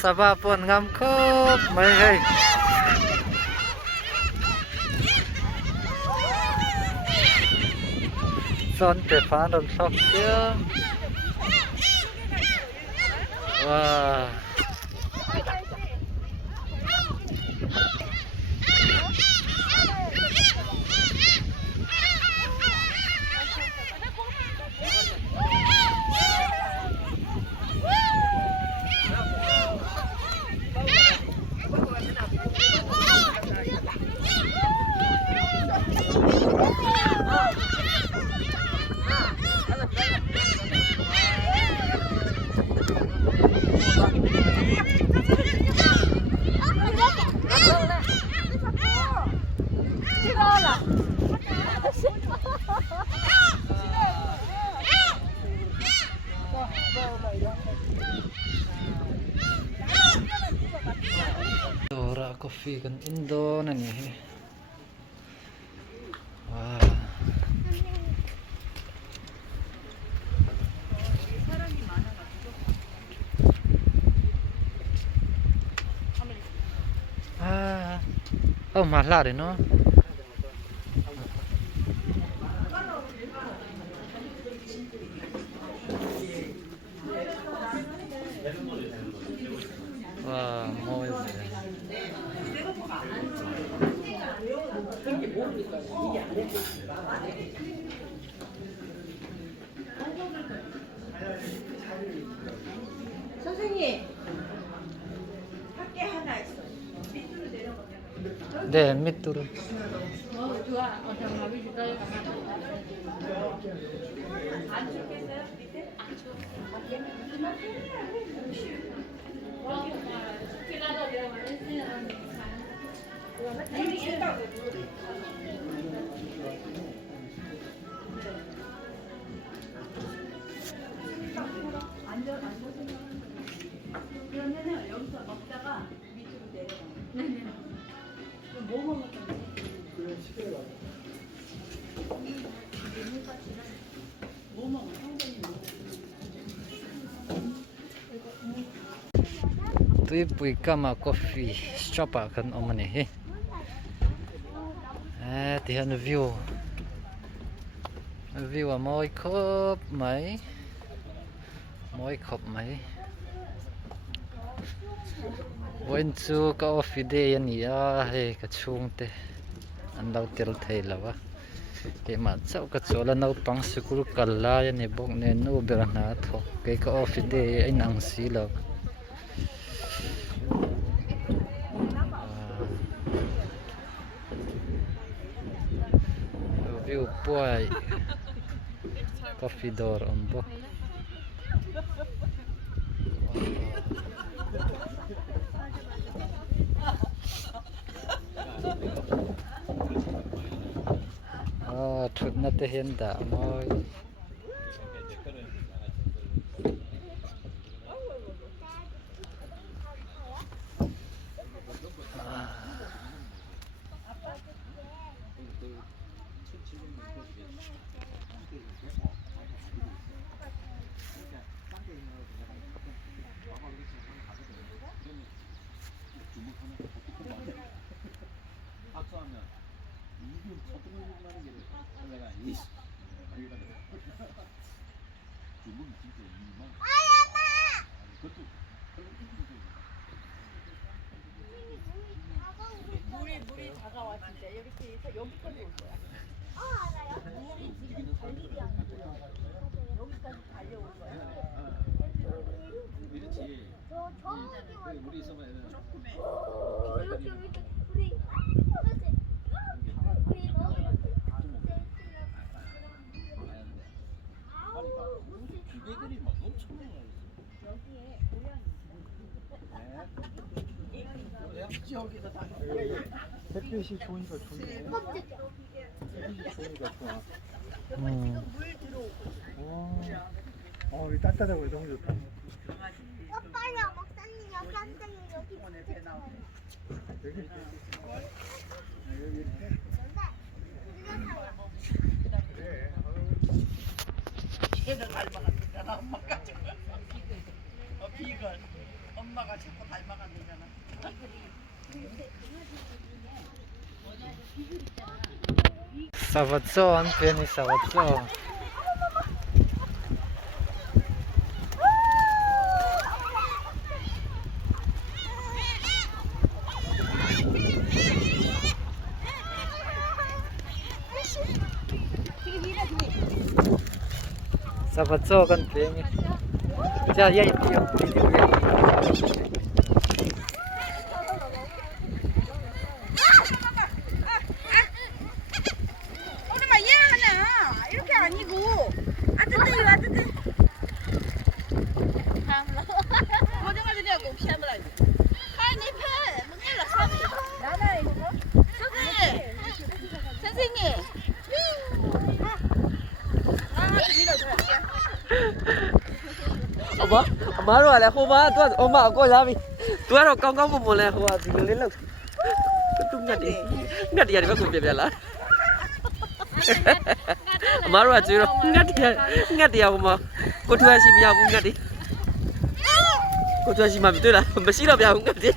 sabapon ngam khop mai hai son te phan don sok kia wow Dora coffee kan Indo na ni. Wow. Oh mahal rin no. Wow, mau ya. 선생님, 밖에 하나 있어. 밑으로 내려가면. 네, 밑으로. 안 춥겠어요? 밑에? 그러면은 여기서 먹다가 밑으로 내려가. 그럼 뭐 먹을 건데? 뭐 먹어? 성전이 뭐? Tui pui kama coffee shop kan omani he. Thì hắn view mỗi khop mấy when chu coffee day ani a he ka chung te an lau tel thei lawa ke ma chau ka chola no pang school kalla ya ni bok ne no ber na tho ke coffee day ai nang si lo view puai coffee door on bo thut na te hen da moi 합수하면 이분 첫번째라는 게 내가 이씨 주문이 진짜 2만 그것도 물이 다가와 진짜 이렇게 해서 여기까지 올 거야. 알아요. 물이 지금 달리지 않고 여기까지 달려올 거야. 이렇지 우리 있으면 조금해 기계들이 막 엄청 많아요. 여기에 고양이 여기다 다 햇빛이 좋으니까 좋네. 햇빛이 좋으니까 좋아. 지금 물 들어오고 여기 따뜻하고 너무 좋다. 오빠야 목사님 여기 앉아요. 여기 진짜 좋아요. 여기 걔는 닮아갔잖아 엄마까지 비건 엄마가 자꾸 닮아간다잖아. Sawatso, ang peni sawatso. Sawatso kan peni. Ja, ya itu yo. 오늘만 이해하나? 이렇게 아니고. 아뜨뜨 아뜨뜨. 고등어 드리하고 피하면 안 돼. 하니 편. 문열라 사비. 나나 이거. 선생님. má rồi là không má tôi má coi ra đi tôi rồi con một mùa này hoa thì lên lần tôi ngắt đi bắt cùng việc là má rồi chứ ngắt đi không mà cô thuê gì bây giờ cũng ngắt đi cô thuê gì mà tôi là mà xí đâu bây giờ cũng ngắt đi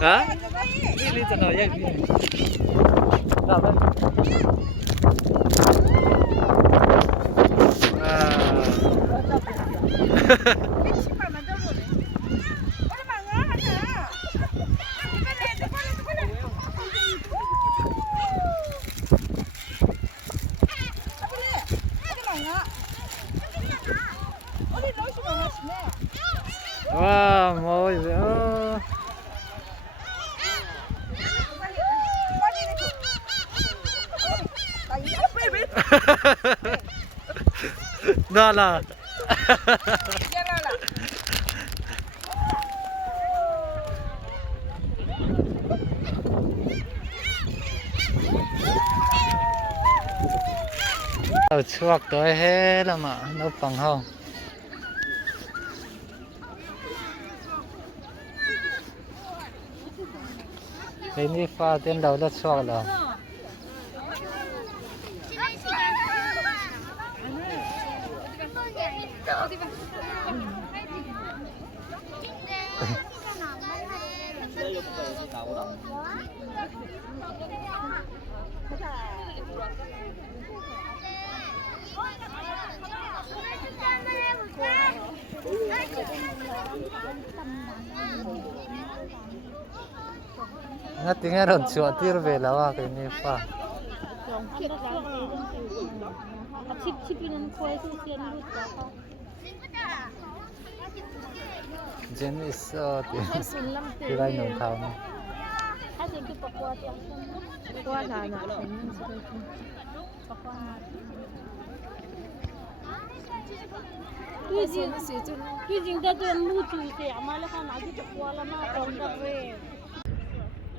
hả? Đi đi tận rồi vậy. Nào đây. Wow, mồi rồi. Đó là ở chuộc tới hết là mà nó bằng không cái này pha tên đầu nó chuộc là nó tiếng nghe đồn chuột tiệt về là cái này pha Jen is thì đây nồng thảo này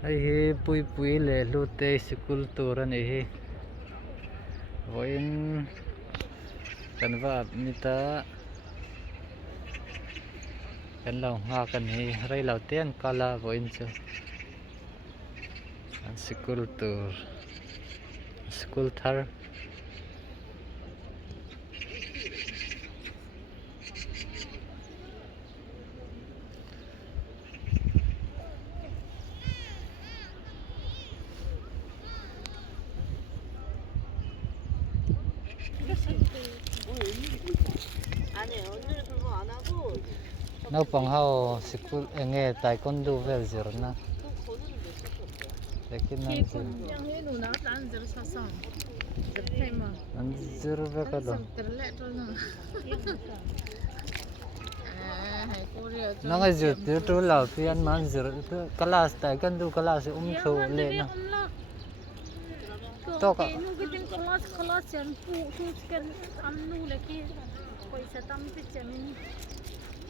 ai pui pui le lu te school tour này hi voin kan va mi ta kan lo nga kan hi rei lo ten kala voin chu school tour school thar nó bằng hao school nghe taekwondo về rồi na cái này anh zero về cái đó hay cô rửa cho nó ngay rửa tiêu trôi là phiền mà rửa kelas tại kan tu kelas thu lên nó तो का नु के दिन क्लास चन पु सूच के अम्नु लेके कोई सतम पे चमिन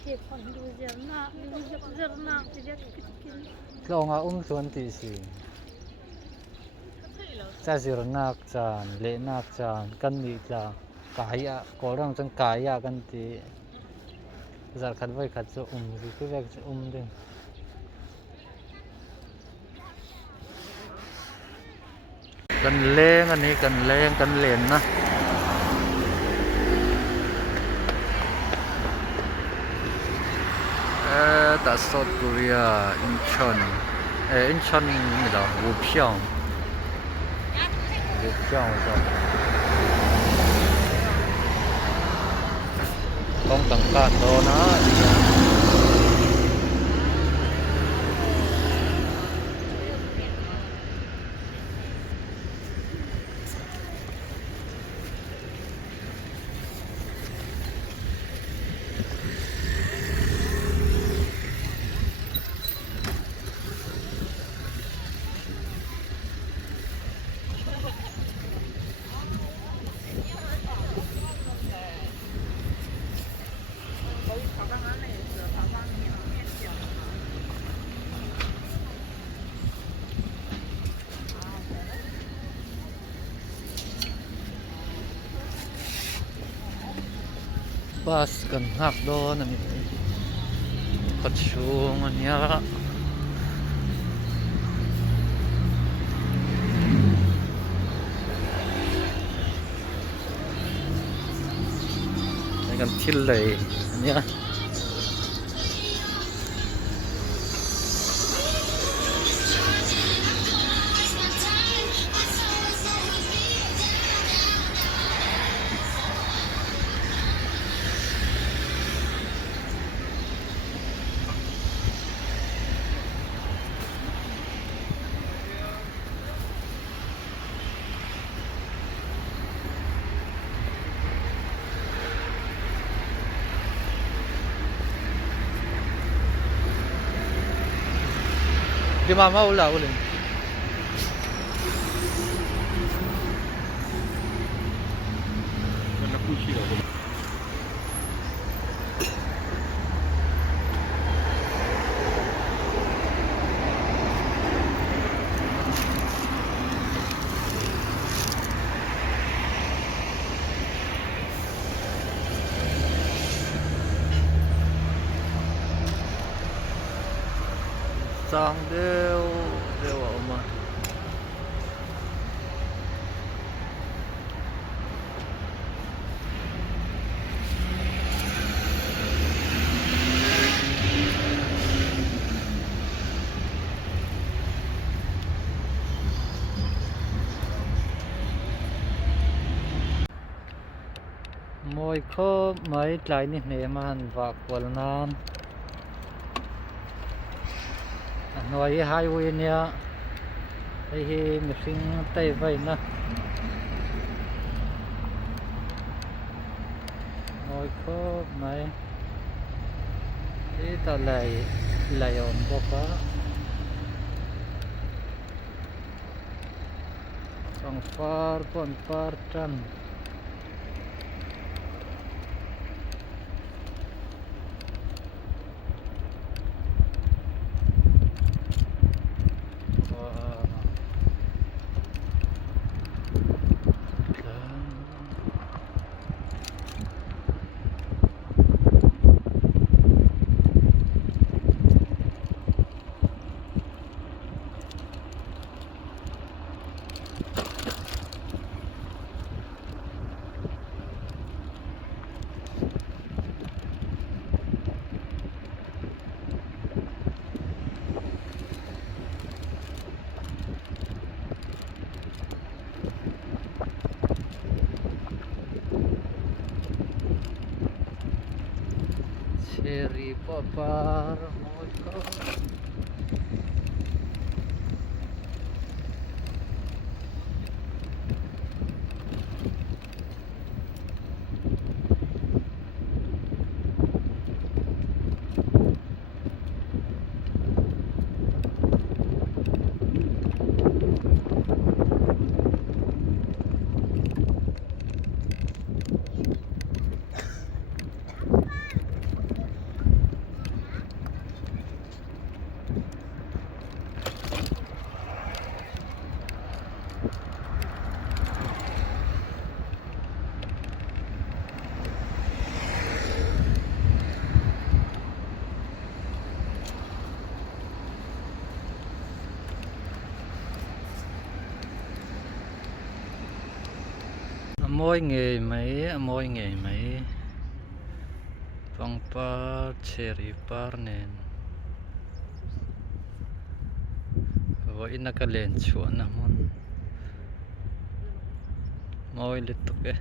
के फन दु जरना जे किन ลองส่วนตีสิจะสิรนักจานเละนักจานกันมีจ้ากายะก็เรื่องจังกายะกันตีจะขัดไว้ขัดจะคือแวกจะเด้งกันเล่งอันนี้กันเล่งกันเล่นนะแต่สดกุริยาอินชอนอินชอนนี่เหรอวูเพียงจ้ะต้องตั้งการโตนะบัสกันหักโดนอันนี้กระชูงอันนี้ในกันทิลเลยอันนี้di mama ulah 那不去了。 sang đều ở mà môi khô mấy lại nè nè mà hàn vạc quần nan nói highway nha đây mình sinh tây vậy nè nói khô mấy cái ta lại ổn bốc á trong far trăng cherry popar môi nghề mấy pang par cherry par nen voi na ka len chuan na mon moi le to ke